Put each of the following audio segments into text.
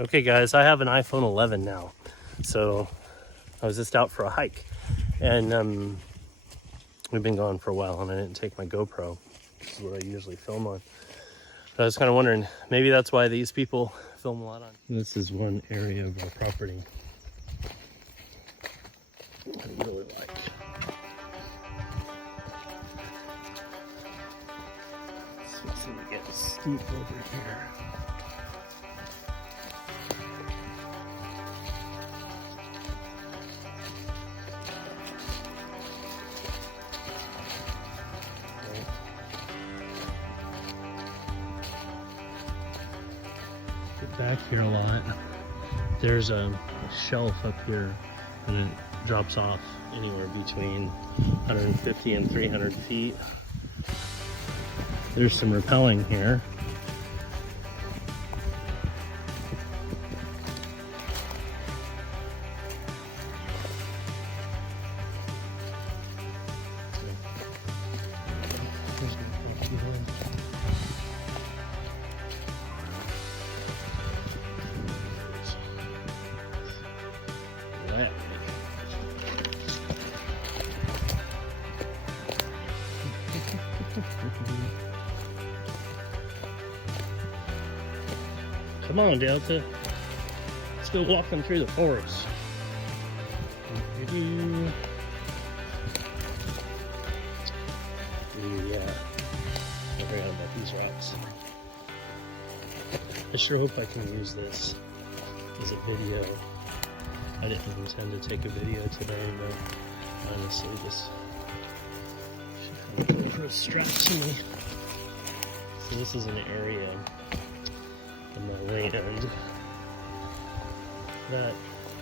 Okay guys, I have an iPhone 11 now. So I was just out for a hike and we've been gone for a while and I didn't take my GoPro, which is what I usually film on. But I was kind of wondering, maybe that's why these people film a lot on. This is one area of our property I really like. It's gonna get steep over here. Back here a lot. There's a shelf up here and it drops off anywhere between 150 and 300 feet. There's some rappelling here. Come on, Delta. Let's go walking through the forest. Yeah. I forgot about these rocks. I sure hope I can use this as a video. I didn't intend to take a video today, but honestly, this should kind of distract me. So this is an area in the land that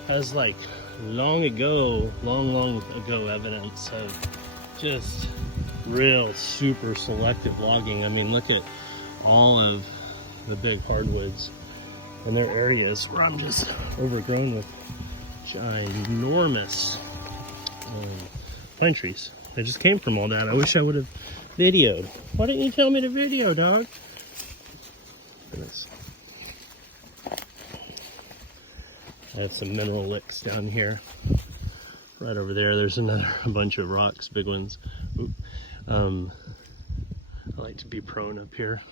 has like long ago evidence of just real super selective logging. I mean, look at all of the big hardwoods, and there are areas where I'm just overgrown with ginormous pine trees. I just came from all that. I wish I would have videoed. Why didn't you tell me to video, dog? Goodness. I have some mineral licks down here. Right over there, there's a bunch of rocks, big ones. I like to be prone up here.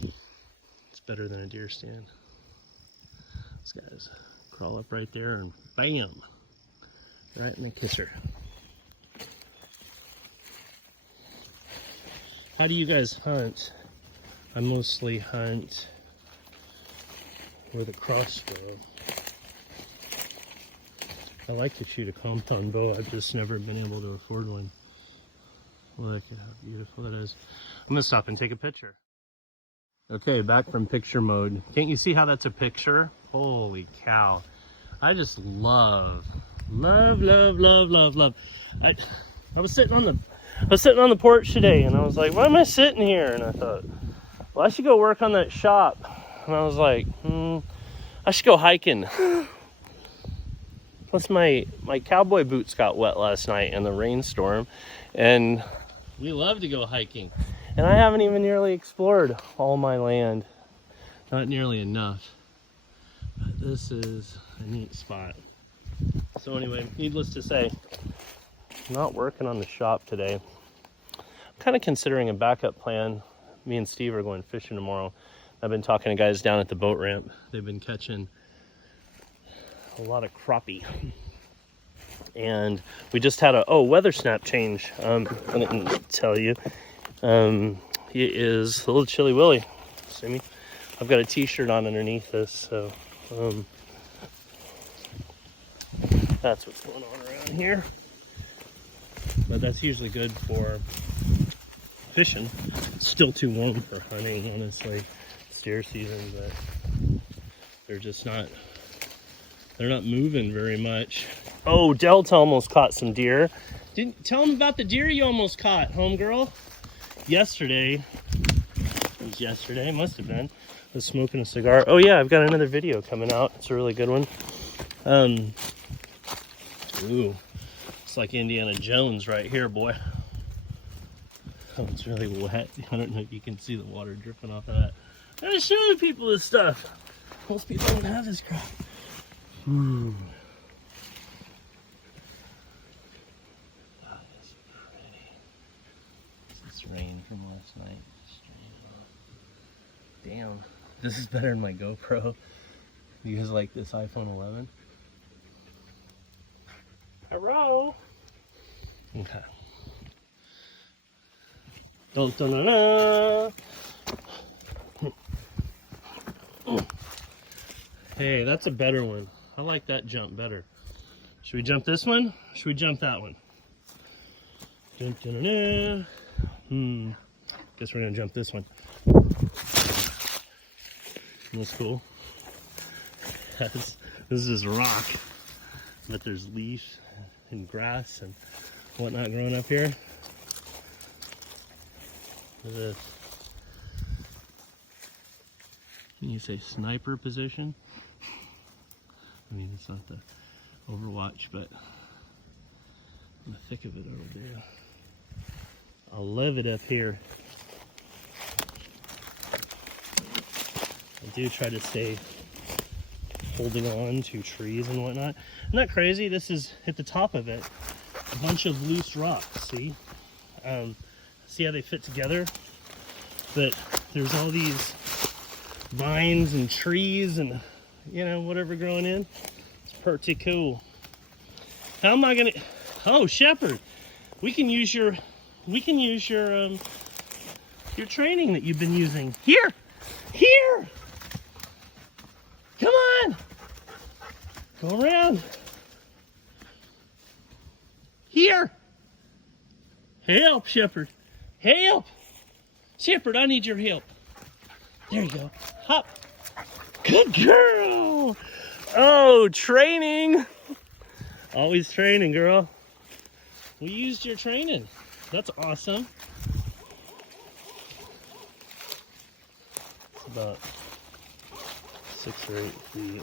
It's better than a deer stand. These guys crawl up right there and bam! Right in the kisser. How do you guys hunt? I mostly hunt with a crossbow. I like to shoot a compound bow. I've just never been able to afford one. Look at how beautiful that is. I'm gonna stop and take a picture. Okay, back from picture mode. Can't you see how that's a picture? Holy cow. I just love. I was sitting on the porch today and I was like, why am I sitting here? And I thought, well, I should go work on that shop. And I was like, I should go hiking. Plus my cowboy boots got wet last night in the rainstorm, and we love to go hiking. And I haven't even nearly explored all my land. Not nearly enough. But this is a neat spot. So anyway, needless to say, I'm not working on the shop today. I'm kind of considering a backup plan. Me and Steve are going fishing tomorrow. I've been talking to guys down at the boat ramp. They've been catching a lot of crappie, and we just had a weather snap change. I didn't tell you. It is a little chilly willy. See me? I've got a t-shirt on underneath this, so that's what's going on around here. But that's usually good for fishing. It's still too warm for hunting, honestly. It's deer season, but they're not moving very much. Oh, Delta almost caught some deer. Didn't tell him about the deer you almost caught, homegirl. Yesterday, must have been, I was smoking a cigar. Oh yeah, I've got another video coming out. It's a really good one. Ooh, it's like Indiana Jones right here, boy. Oh, it's really wet. I don't know if you can see the water dripping off of that. I'm showing people this stuff. Most people don't have this crap. Ooh. That is pretty. This is rain from last night. Damn. This is better than my GoPro. You guys like this iPhone11? Hello? Okay. Dun-dun-dun-dun. Hey, that's a better one. I like that jump better. Should we jump this one? Should we jump that one? Dun, dun, dun, dun. Guess we're gonna jump this one. That's cool. This is rock, but there's leaves and grass and whatnot growing up here. Look at this. Can you say sniper position? I mean, it's not the Overwatch, but in the thick of it over there. I'll leave it up here. I do try to stay holding on to trees and whatnot. Isn't that crazy? This is at the top of it, a bunch of loose rocks. See? See how they fit together? But there's all these vines and trees and, you know, whatever growing in. It's pretty cool. How am I gonna? Oh, Shepherd, we can use your training that you've been using. Here. Come on. Go around. Here. Help, Shepherd. Help. Shepherd, I need your help. There you go. Hop. Good girl. Oh, training. Always training, girl. We used your training. That's awesome. It's about 6 or 8 feet.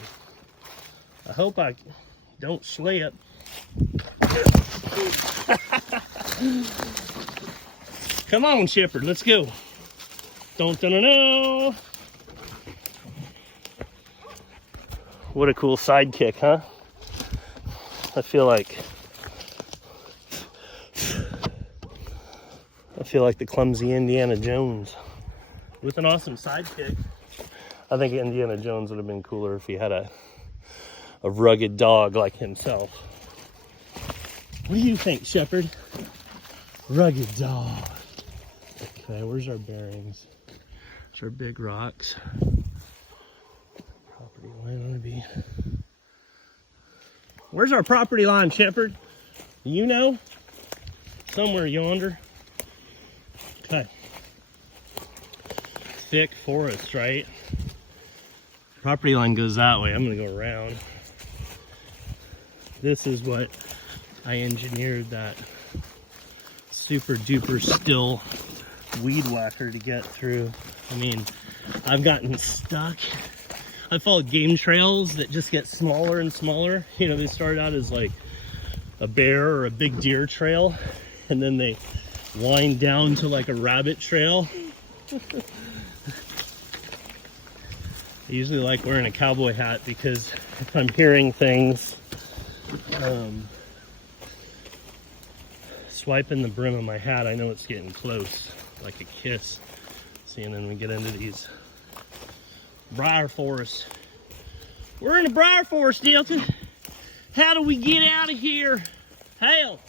I hope I don't slip. Come on, Shepherd, let's go. Don't. What a cool sidekick, huh? I feel like the clumsy Indiana Jones with an awesome sidekick. I think Indiana Jones would have been cooler if he had a rugged dog like himself. What do you think, Shepherd? Rugged dog. Okay, where's our bearings? There's our big rocks. Property line ought to be. Where's our property line, Shepherd? You know? Somewhere yonder. Okay. Thick forest, right? Property line goes that way. I'm gonna go around. This is what I engineered that super duper still weed whacker to get through. I mean, I've gotten stuck. I followed game trails that just get smaller and smaller. You know, they start out as like a bear or a big deer trail, and then they wind down to like a rabbit trail. I usually like wearing a cowboy hat because if I'm hearing things, swiping the brim of my hat, I know it's getting close, like a kiss. See, and then we get into these briar forests. We're in the briar forest, Delta. How do we get out of here? Help!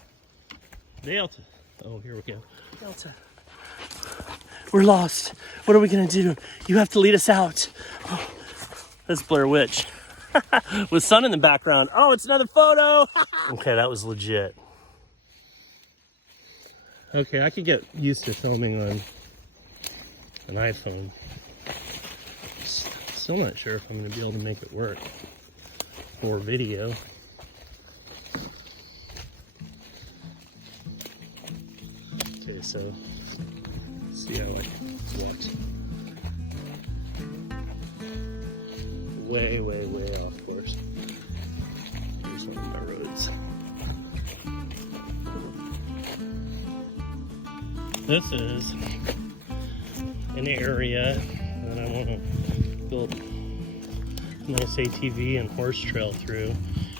Delta. Oh, here we go. Delta. We're lost. What are we gonna do? You have to lead us out. Oh, that's Blair Witch. With sun in the background. Oh, it's another photo. Okay, that was legit. Okay, I could get used to filming on an iPhone. Still not sure if I'm gonna be able to make it work for video. Okay, so see how I walked way off course. Here's one of my roads. This is an area that I want to build nice ATV and horse trail through.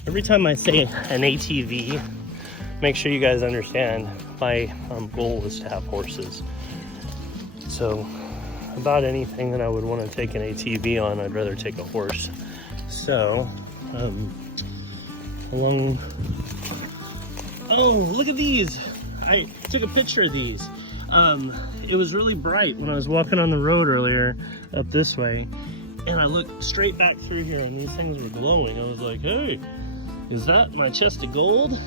Every time I say an ATV, make sure you guys understand my goal is to have horses. So about anything that I would want to take an ATV on, I'd rather take a horse. So oh, look at these. I took a picture of these. It was really bright when I was walking on the road earlier up this way, and I looked straight back through here and these things were glowing. I was like, hey, is that my chest of gold?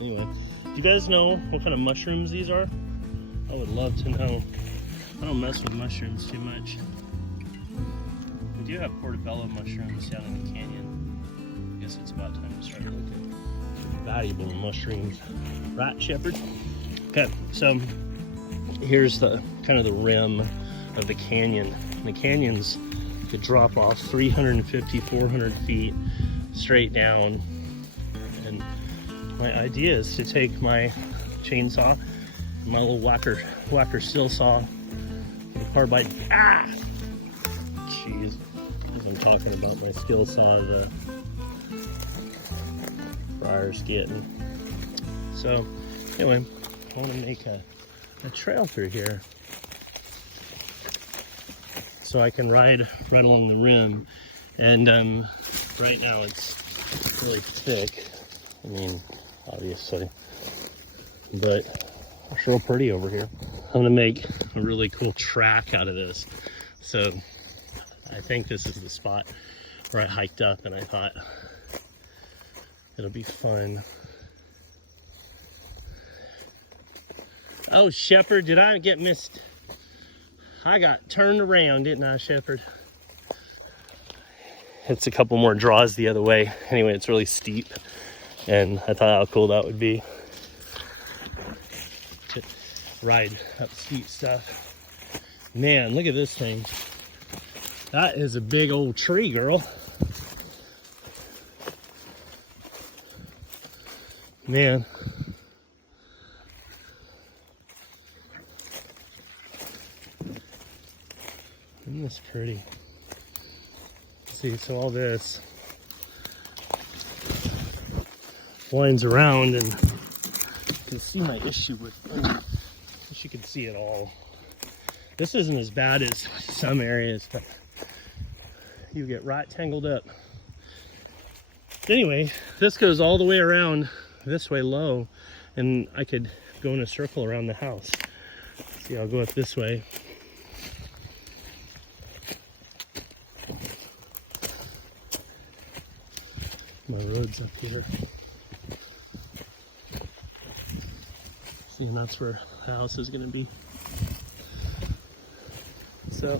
Anyway, do you guys know what kind of mushrooms these are? I would love to know. I don't mess with mushrooms too much. We do have portobello mushrooms down in the canyon. I guess it's about time to start looking for valuable mushrooms. Right, Shepherd? Okay, so here's the kind of the rim of the canyon. The canyons could drop off 350, 400 feet straight down. And my idea is to take my chainsaw, my little whacker steel saw, the carbide. Ah! Jeez, as I'm talking about my skill saw, the briar's getting. So anyway, I want to make a trail through here so I can ride right along the rim. And right now it's really thick. I mean, obviously, but it's real pretty over here. I'm gonna make a really cool track out of this. So I think this is the spot where I hiked up and I thought it'll be fun. Oh, Shepherd, did I get missed? I got turned around, didn't I, Shepherd? It's a couple more draws the other way. Anyway, it's really steep, and I thought how cool that would be to ride up steep stuff. Man, look at this thing. That is a big old tree, girl. Man. Isn't this pretty? See, so all this winds around, and you can see my issue with, I wish you could see it all. This isn't as bad as some areas, but you get right tangled up. Anyway, this goes all the way around this way low, and I could go in a circle around the house. See, I'll go up this way. My road's up here. See, and that's where the house is going to be. So,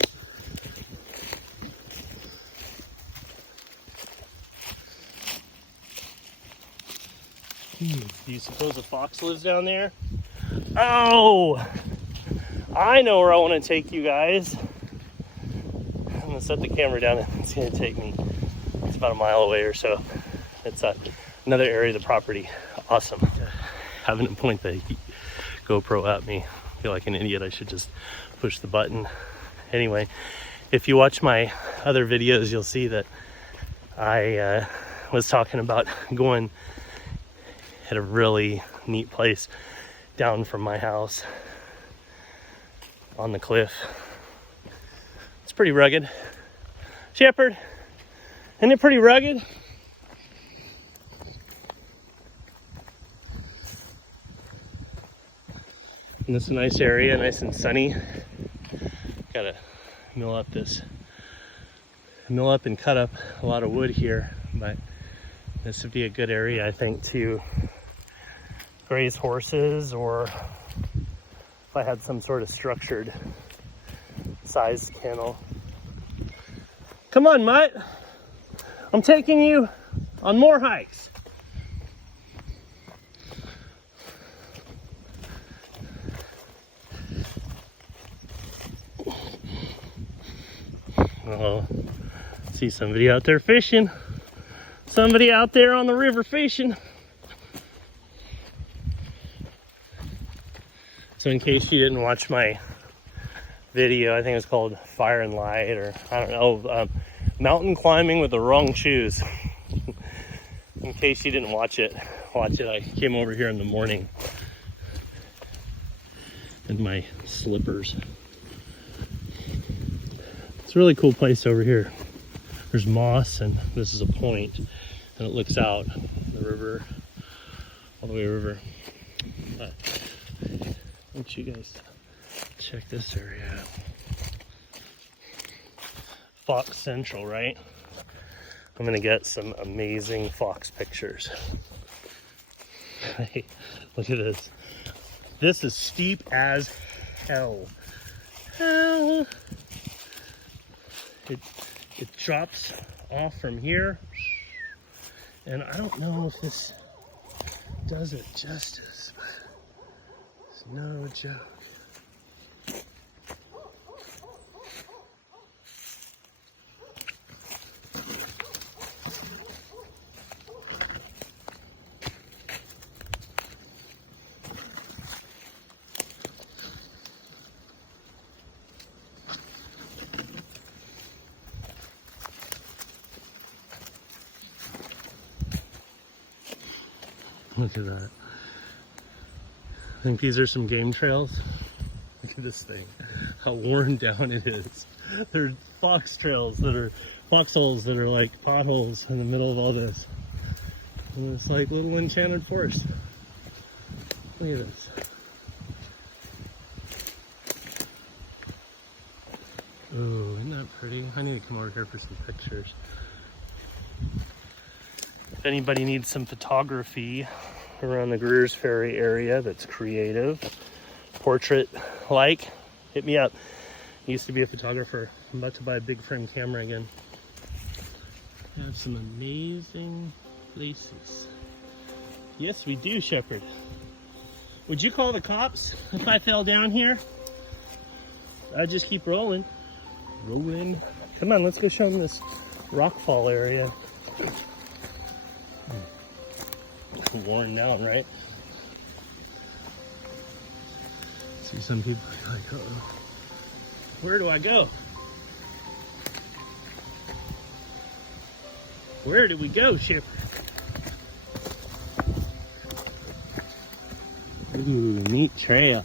do you suppose a fox lives down there? Oh! I know where I want to take you guys. I'm going to set the camera down. It's going to take me, it's about a mile away or so. It's another area of the property. Awesome. Having to point the GoPro at me. I feel like an idiot. I should just push the button. Anyway, if you watch my other videos, you'll see that I was talking about going at a really neat place down from my house on the cliff. It's pretty rugged. Shepherd, isn't it pretty rugged? And this is a nice area, nice and sunny. Gotta mill up and cut up a lot of wood here, but this would be a good area, I think, to graze horses, or if I had some sort of structured sized kennel. Come on, Mutt. I'm taking you on more hikes. Oh, see somebody out there fishing. Somebody out there on the river fishing. So in case you didn't watch my video, I think it was called Fire and Light, or I don't know, Mountain climbing with the wrong shoes. In case you didn't watch it. I came over here in the morning in my slippers. It's a really cool place over here. There's moss, and this is a point, and it looks out the river, all the way river. But I want you guys to check this area out. Fox Central, right? I'm gonna get some amazing fox pictures. Hey, look at this. This is steep as hell. Hell. It drops off from here, and I don't know if this does it justice, but it's no joke. Look at that. I think these are some game trails. Look at this thing, how worn down it is. There are fox trails that are, foxholes that are like potholes in the middle of all this. And it's like little enchanted forest. Look at this. Ooh, isn't that pretty? I need to come over here for some pictures. If anybody needs some photography around the Greers Ferry area that's creative, portrait-like, hit me up. I used to be a photographer. I'm about to buy a big frame camera again. We have some amazing places. Yes, we do, Shepherd. Would you call the cops if I fell down here? I'd just keep rolling. Rolling. Come on, let's go show them this rockfall area. Worn down, right? See some people like, uh-oh, where do I go? Where do we go, Shipper? Ooh, neat trail.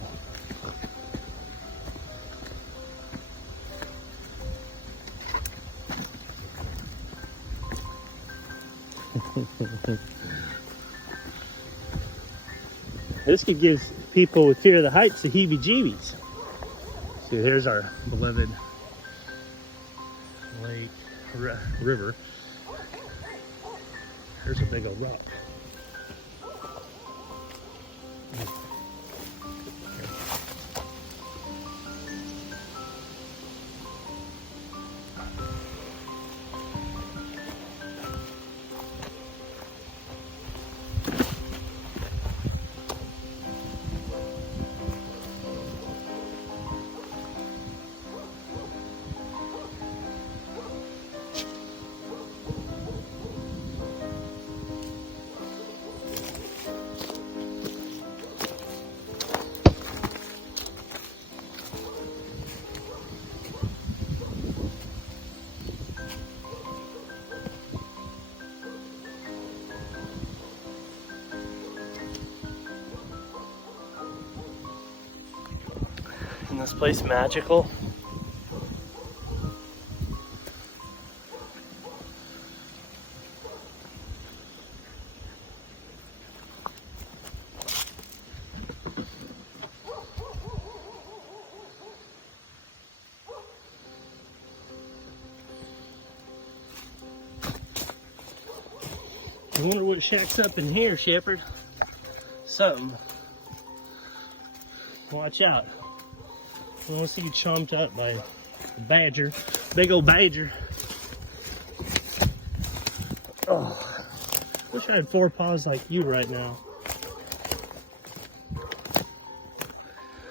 This could give people with fear of the heights the heebie-jeebies. See, here's our beloved lake, river. Here's a big old rock. Isn't this place magical? I wonder what shack's up in here, Shepherd. Something. Watch out. I want to see you chomped up by a badger. Big old badger. Oh, wish I had 4 paws like you right now.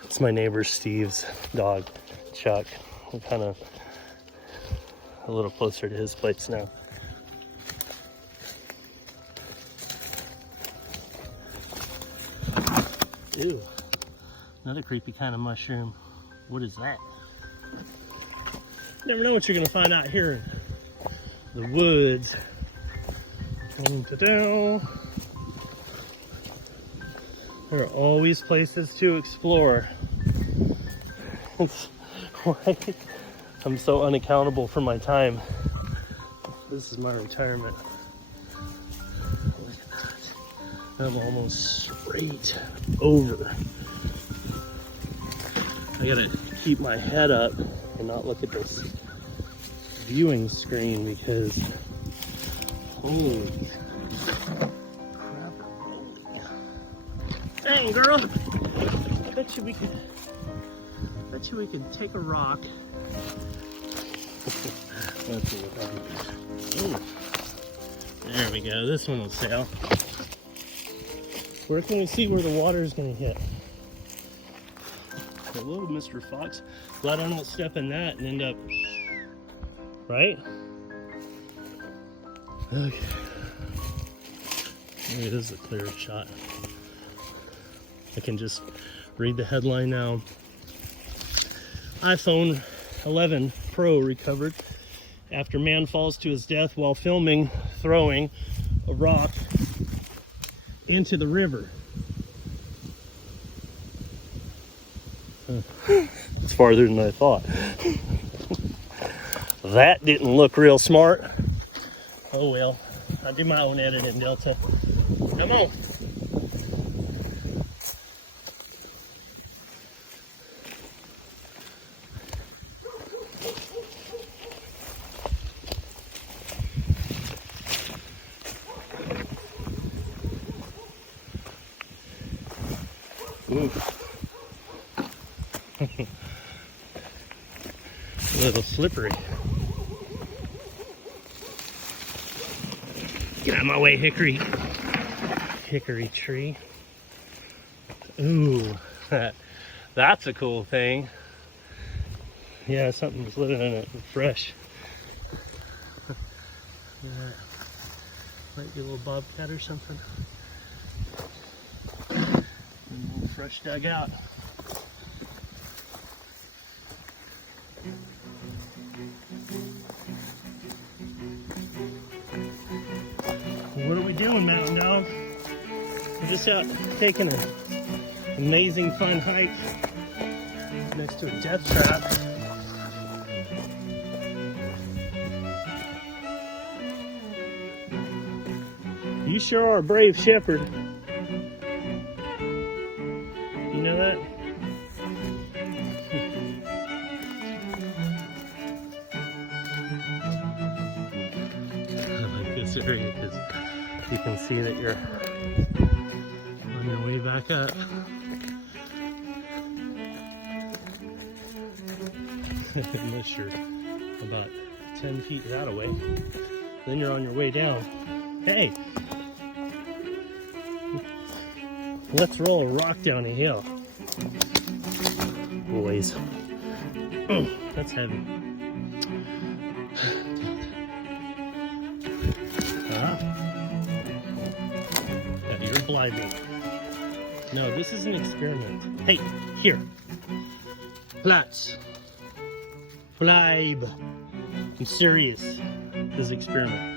It's my neighbor Steve's dog, Chuck. I'm kind of a little closer to his place now. Ew, another creepy kind of mushroom. What is that? Never know what you're gonna find out here in the woods. There are always places to explore. It's why I'm so unaccountable for my time. This is my retirement. Look at that. I'm almost straight over. I gotta keep my head up and not look at this viewing screen because holy crap. Dang, girl. I bet you we could take a rock. Let's see what that is. There we go. This one will sail. Where can we see where the water is going to hit? Hello, Mr. Fox. Glad I don't step in that and end up, right? Okay. Maybe this is a clear shot. I can just read the headline now. iPhone 11 Pro recovered after man falls to his death while filming throwing a rock into the river. It's farther than I thought. That didn't look real smart. Oh well, I'll do my own editing, Delta. Come on. A little slippery. Get out of my way, hickory. Hickory tree. Ooh, that's a cool thing. Yeah, something's living in it, fresh. Might be a little bobcat or something. Fresh dug out. What are we doing, Mountain Dog? We're just out taking an amazing fun hike next to a death trap. You sure are a brave shepherd. You know that? I like this area because you can see that you're on your way back up. Unless you're about 10 feet that away, then you're on your way down. Hey! Let's roll a rock down a hill. Boys. Oh, that's heavy. Yeah, you're blinding. No, this is an experiment. Hey, here. Platz. Bleib. I'm serious. This is an experiment.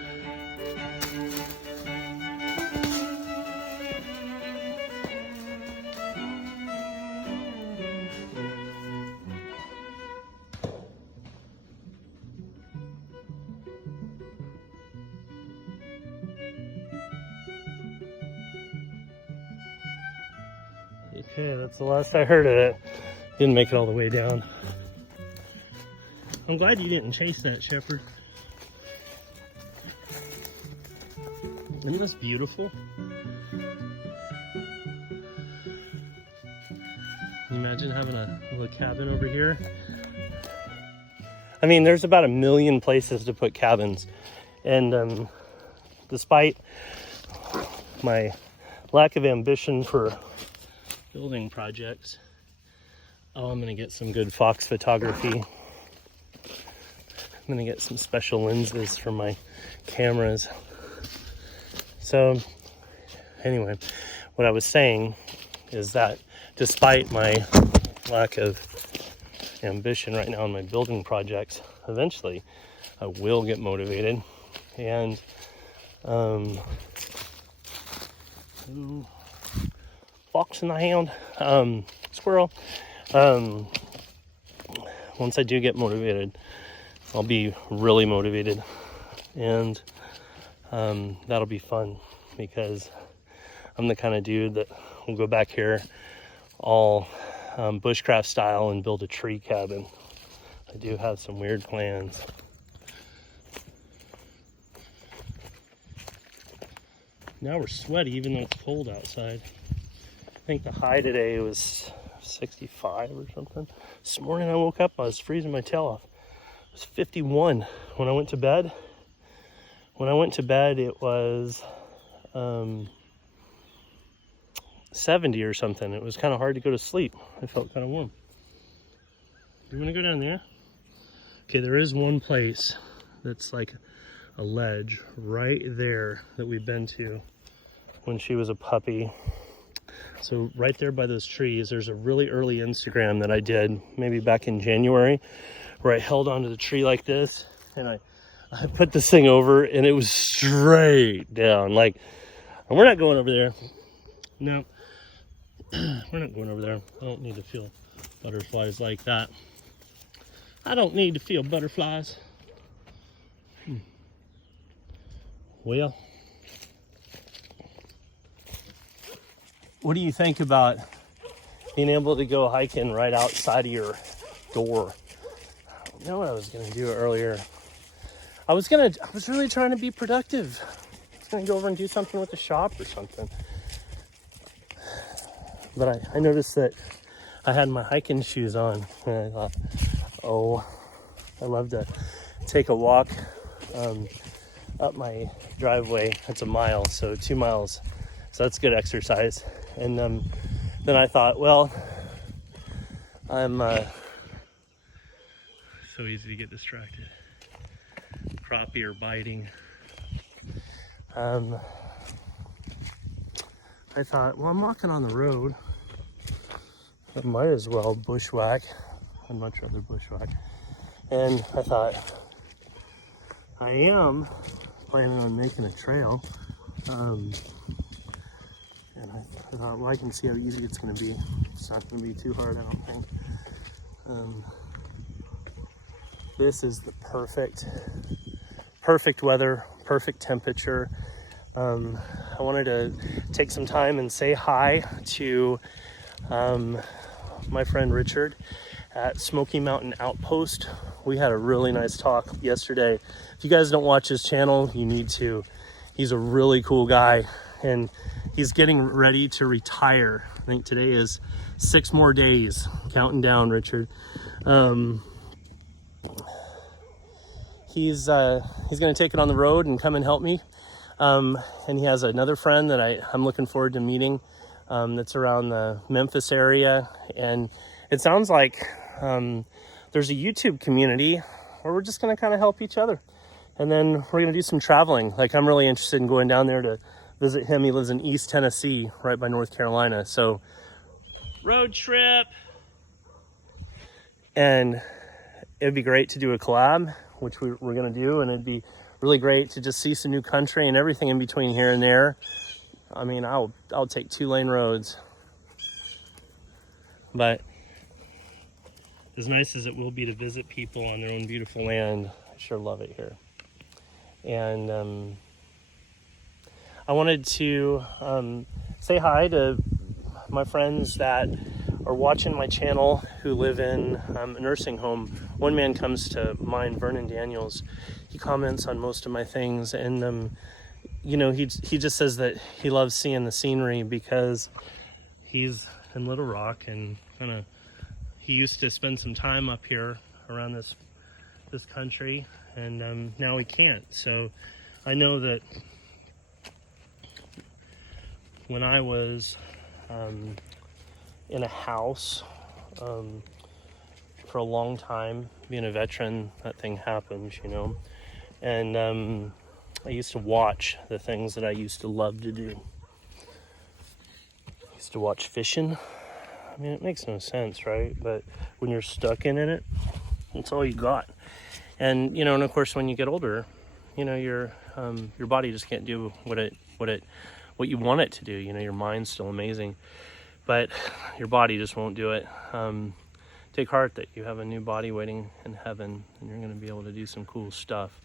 Okay, that's the last I heard of it. Didn't make it all the way down. I'm glad you didn't chase that, shepherd. Isn't this beautiful? Can you imagine having a little cabin over here? I mean, there's about 1 million places to put cabins. And despite my lack of ambition for building projects, oh, I'm gonna get some good fox photography. I'm gonna get some special lenses for my cameras. So anyway, what I was saying is that despite my lack of ambition right now in my building projects, eventually I will get motivated And fox and the hound, squirrel. Once I do get motivated, I'll be really motivated, and that'll be fun, because I'm the kind of dude that will go back here all bushcraft style and build a tree cabin. I do have some weird plans. Now we're sweaty even though it's cold outside. I think the high today was 65 or something. This morning I woke up, I was freezing my tail off. It was 51 when I went to bed. When I went to bed, it was 70 or something. It was kind of hard to go to sleep. I felt kind of warm. You want to go down there? Okay, there is one place that's like a ledge right there that we've been to when she was a puppy. So right there by those trees, there's a really early Instagram that I did maybe back in January, where I held onto the tree like this, and I put this thing over, and it was straight down. Like, and we're not going over there. No, we're not going over there. I don't need to feel butterflies like that. I don't need to feel butterflies. Well, what do you think about being able to go hiking right outside of your door? I don't know what I was gonna do earlier. I was really trying to be productive. I was gonna go over and do something with the shop or something. But I noticed that I had my hiking shoes on, and I thought, oh, I love to take a walk up my driveway. It's a mile, so 2 miles. So that's good exercise. And then I thought, well, I'm so easy to get distracted. Crappie are biting. I thought, well, I'm walking on the road. I might as well bushwhack. I'd much rather bushwhack. And I thought, I am planning on making a trail. And I thought, well, I can see how easy it's going to be. It's not going to be too hard, I don't think. This is the perfect weather, perfect temperature. I wanted to take some time and say hi to my friend Richard at Smoky Mountain Outpost. We had a really nice talk yesterday. If you guys don't watch his channel, you need to. He's a really cool guy, and he's getting ready to retire. I think today is 6 more days. Counting down, Richard. He's going to take it on the road and come and help me. And he has another friend that I'm looking forward to meeting that's around the Memphis area. And it sounds like there's a YouTube community where we're just going to kind of help each other. And then we're going to do some traveling. Like, I'm really interested in going down there to visit him. He lives in East Tennessee, right by North Carolina. So, road trip. And it'd be great to do a collab, which we're going to do. And it'd be really great to just see some new country and everything in between here and there. I mean, I'll take 2-lane roads. But as nice as it will be to visit people on their own beautiful land, I sure love it here. And I wanted to say hi to my friends that are watching my channel who live in a nursing home. One man comes to mind, Vernon Daniels. He comments on most of my things, and you know, he just says that he loves seeing the scenery because he's in Little Rock, and he used to spend some time up here around this country, and now he can't. So I know that when I was in a house for a long time, being a veteran, that thing happens, you know. And I used to watch the things that I used to love to do. I used to watch fishing. I mean, it makes no sense, right? But when you're stuck in it, that's all you got. And, you know, and of course, when you get older, you know, you're your body just can't do what you want it to do. You know, your mind's still amazing, but your body just won't do it. Take heart that you have a new body waiting in heaven, and you're going to be able to do some cool stuff.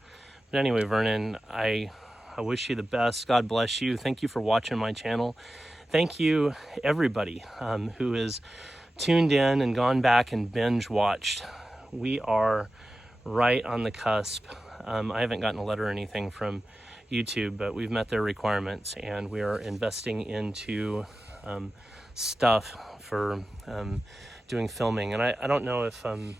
But anyway, Vernon, I wish you the best. God bless you. Thank you for watching my channel. Thank you, everybody who is tuned in and gone back and binge watched. We are right on the cusp. I haven't gotten a letter or anything from YouTube, but we've met their requirements, and we are investing into stuff for doing filming. And I don't know if I've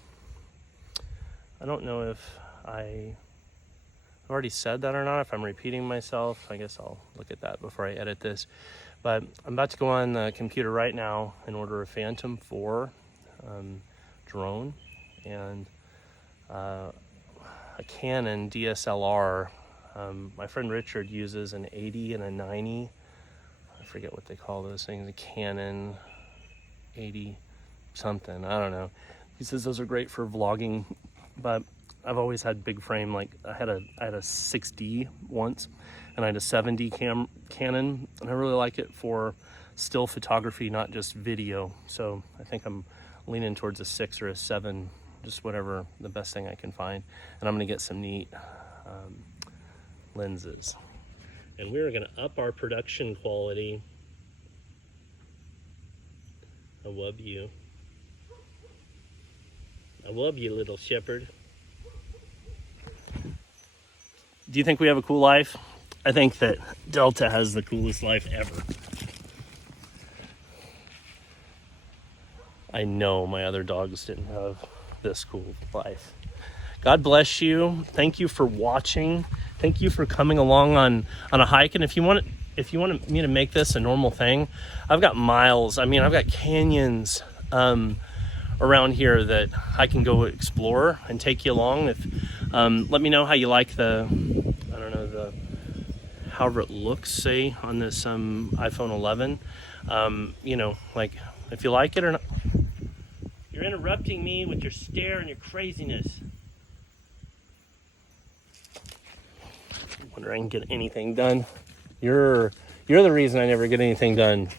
already said that or not, if I'm repeating myself. I guess I'll look at that before I edit this. But I'm about to go on the computer right now and order a Phantom 4 drone and a Canon DSLR. My friend Richard uses an 80 and a 90. I forget what they call those things, a Canon 80 something, I don't know. He says those are great for vlogging, but I've always had big frame. Like I had a 6D once, and I had a 7D Canon, and I really like it for still photography, not just video. So I think I'm leaning towards a 6 or a 7, just whatever the best thing I can find. And I'm gonna get some neat lenses. And we're gonna up our production quality. I love you. I love you, little shepherd. Do you think we have a cool life? I think that Delta has the coolest life ever. I know my other dogs didn't have this cool life. God bless you. Thank you for watching. Thank you for coming along on a hike. And if you want me to make this a normal thing, I've got miles. I mean, I've got canyons around here that I can go explore and take you along. If let me know how you like the, I don't know, the however it looks, say on this iPhone 11. You know, like if you like it or not. You're interrupting me with your stare and your craziness. I wonder if I can get anything done. You're the reason I never get anything done.